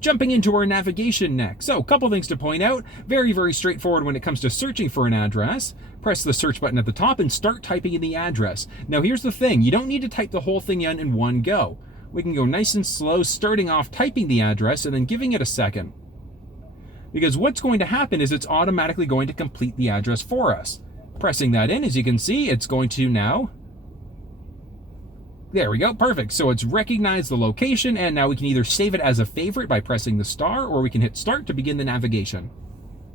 Jumping into our navigation next. So a couple things to point out. Very, very straightforward when it comes to searching for an address. Press the search button at the top and start typing in the address. Now here's the thing, you don't need to type the whole thing in one go. We can go nice and slow, starting off typing the address and then giving it a second. Because what's going to happen is it's automatically going to complete the address for us. Pressing that in, as you can see, it's going to now... There we go, perfect. So it's recognized the location, and now we can either save it as a favorite by pressing the star, or we can hit start to begin the navigation.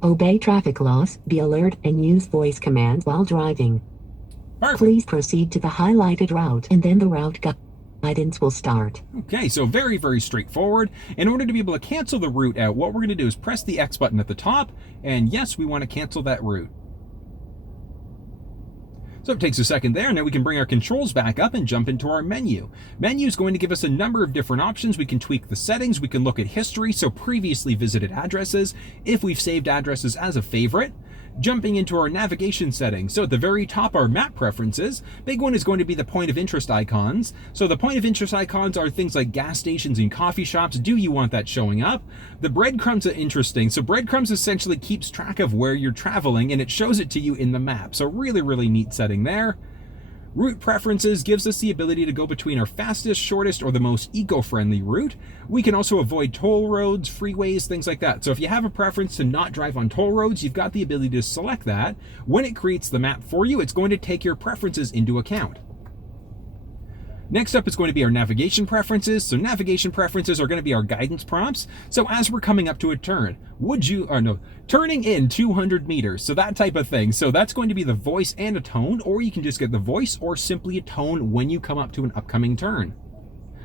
Obey traffic laws, be alert, and use voice commands while driving. Perfect. Please proceed to the highlighted route, and then the route guidance will start. Okay, so very, very straightforward. In order to be able to cancel the route out, what we're going to do is press the X button at the top, and yes, we want to cancel that route. So it takes a second there. Now we can bring our controls back up and jump into our menu. Menu is going to give us a number of different options. We can tweak the settings. We can look at history, so previously visited addresses, if we've saved addresses as a favorite. Jumping into our navigation settings. So at the very top are map preferences. Big one is going to be the point of interest icons. So the point of interest icons are things like gas stations and coffee shops. Do you want that showing up? The breadcrumbs are interesting. So breadcrumbs essentially keeps track of where you're traveling and it shows it to you in the map. So really, really neat setting there. Route preferences gives us the ability to go between our fastest, shortest, or the most eco-friendly route. We can also avoid toll roads, freeways, things like that. So if you have a preference to not drive on toll roads, you've got the ability to select that. When it creates the map for you, it's going to take your preferences into account. Next up is going to be our navigation preferences. So navigation preferences are going to be our guidance prompts. So as we're coming up to a turn, turning in 200 meters. So that type of thing. So that's going to be the voice and a tone, or you can just get the voice or simply a tone when you come up to an upcoming turn.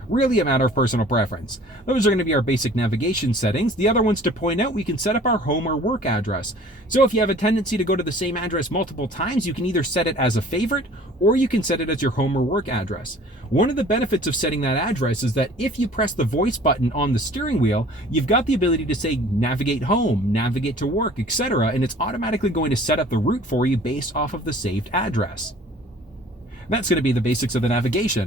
Really a matter of personal preference. Those are going to be our basic navigation settings. The other ones to point out, we can set up our home or work address. So if you have a tendency to go to the same address multiple times, you can either set it as a favorite or you can set it as your home or work address. One of the benefits of setting that address is that if you press the voice button on the steering wheel, you've got the ability to say navigate home, navigate to work, etc., and it's automatically going to set up the route for you based off of the saved address. That's going to be the basics of the navigation.